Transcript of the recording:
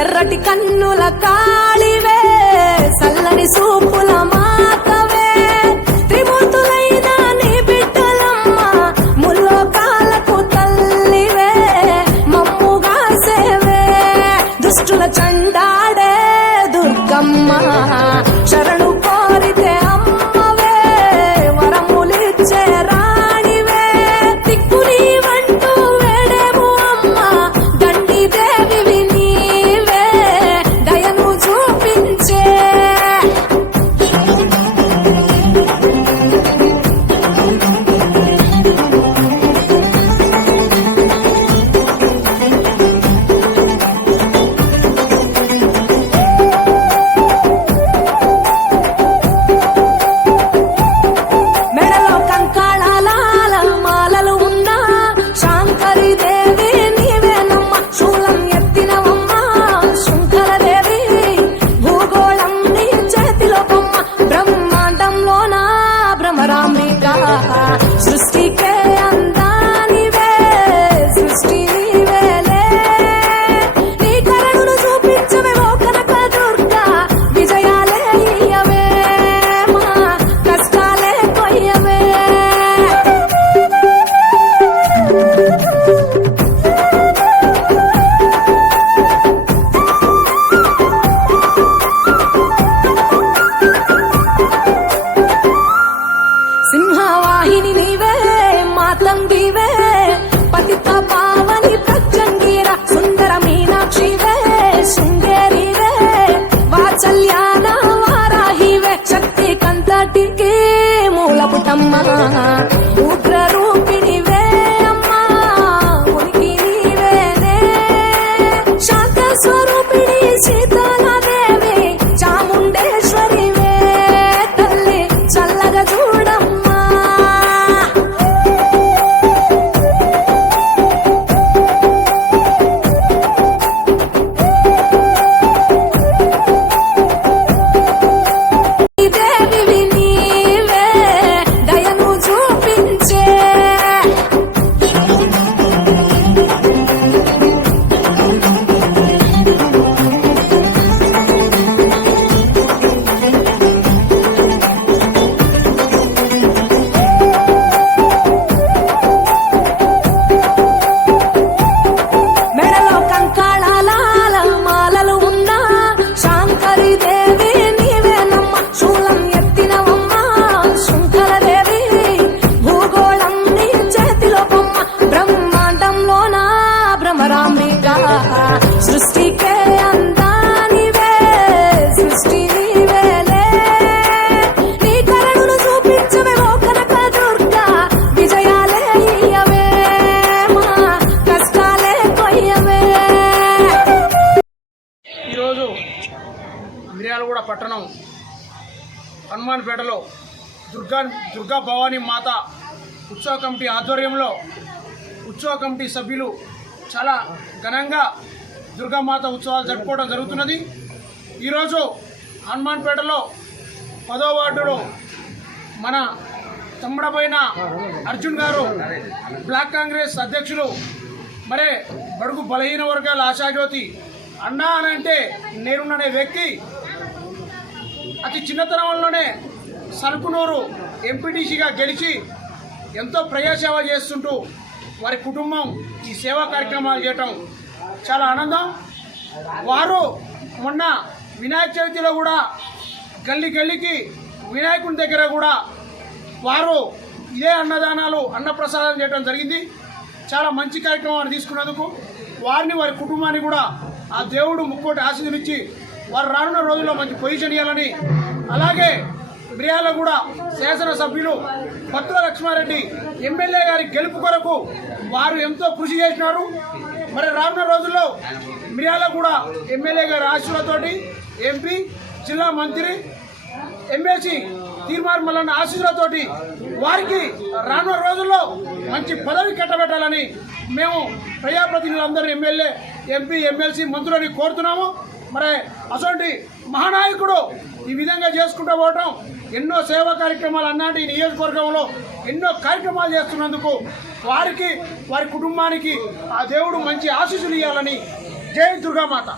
ఎర్రటి కన్నుల కాళివే చల్లని సూపుల హనుమాన్పేటలో దుర్గా దుర్గా భవానీ మాత ఉత్సవ కమిటీ ఆధ్వర్యంలో ఉత్సవ కమిటీ సభ్యులు చాలా ఘనంగా దుర్గామాత ఉత్సవాలు జరుపుకోవడం జరుగుతున్నది. ఈరోజు హనుమాన్పేటలో పదో వార్డులో మన తమ్ముడమైన అర్జున్ గారు బ్లాక్ కాంగ్రెస్ అధ్యక్షులు మరే బడుగు బలహీన వర్గాల ఆశాజ్యోతి అన్నా అని అంటే నేనున్ననే వ్యక్తి. అతి చిన్నతనంలోనే సరుకునూరు ఎంపీటీసీగా గెలిచి ఎంతో ప్రజాసేవ చేస్తుంటూ వారి కుటుంబం ఈ సేవా కార్యక్రమాలు చేయటం చాలా ఆనందం. వారు మొన్న వినాయక చవితిలో కూడా గల్లీ గల్లీకి వినాయకుని దగ్గర కూడా వారు ఇదే అన్నదానాలు అన్నప్రసాదం చేయడం జరిగింది. చాలా మంచి కార్యక్రమాన్ని తీసుకున్నందుకు వారిని వారి కుటుంబాన్ని కూడా ఆ దేవుడు ముక్కోటి ఆశీర్వదించి వారు రానున్న రోజుల్లో మంచి పొజిషన్ ఇవ్వాలని. అలాగే మిర్యాల కూడా శాసనసభ్యులు పత్తుల లక్ష్మారెడ్డి ఎమ్మెల్యే గారి గెలుపు కొరకు వారు ఎంతో కృషి చేసినారు. మరి రానున్న రోజుల్లో మిర్యాల కూడా ఎమ్మెల్యే గారి ఆశీర్వాదతోటి ఎంపీ జిల్లా మంత్రి ఎమ్మెల్సీ తీర్మార్ మల్లన్న ఆశీస్సులతోటి వారికి రానున్న రోజుల్లో మంచి పదవి కట్టబెట్టాలని మేము ప్రజాప్రతినిధులందరూ ఎమ్మెల్యే ఎంపీ ఎమ్మెల్సీ మంత్రులని కోరుతున్నాము. మరి అటువంటి మహానాయకుడు ఈ విధంగా చేసుకుంటూ పోవటం ఎన్నో సేవా కార్యక్రమాలు అన్నాటి ఈ నియోజకవర్గంలో ఎన్నో కార్యక్రమాలు చేస్తున్నందుకు వారికి వారి కుటుంబానికి ఆ దేవుడు మంచి ఆశీస్సులు ఇవ్వాలని జై దుర్గామాత.